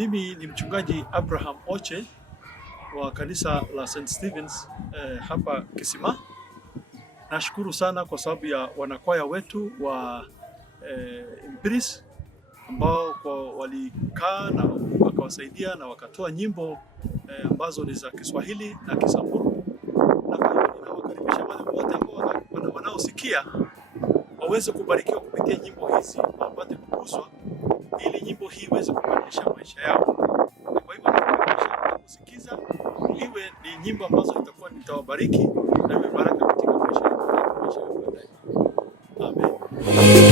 Mimi ni mchungaji Abraham Oche wa kanisa la St. Stephen's hapa Kisima. Nashukuru sana kwa sababu ya wanakwaya wetu wa Impris ambao walikaa na wakawasaidia na wakatoa nyimbo ambazo ni za Kiswahili na Kisamburu. Na kwa hiyo ninawakaribisha wale wote ambao wanaosikia waweze kubarikiwa kupitia nyimbo hizi, wapate kuguswa ili nyimbo hii iweze kubadilisha maisha yao. Na kwa hivyo nakukaribisha kusikiza, iwe ni nyimbo ambazo nitawabariki na iwe baraka katika maisha yao. Amen.